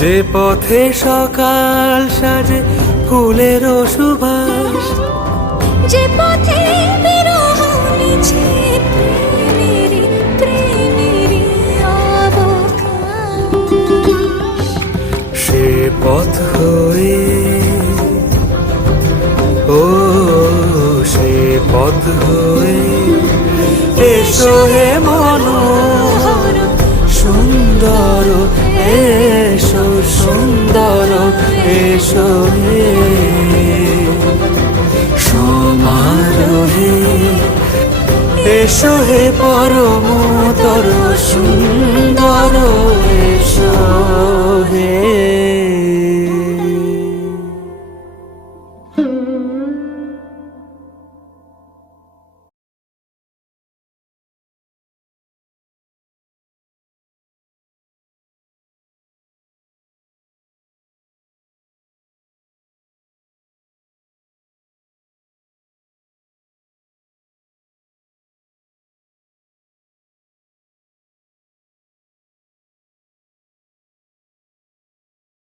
যে পথে সকাল সাজে ফুলের সুবাস, যে পথে বিরহ মিছে প্রেমেরই প্রেমেরই অবকাশ, সে পথ হয়ে ও সে পথ হয়ে এসো হে মনোহর সুন্দর, এসো সুন্দর, এসো হে সমারোহে, এসো হে পরমতর সুন্দর, এসো।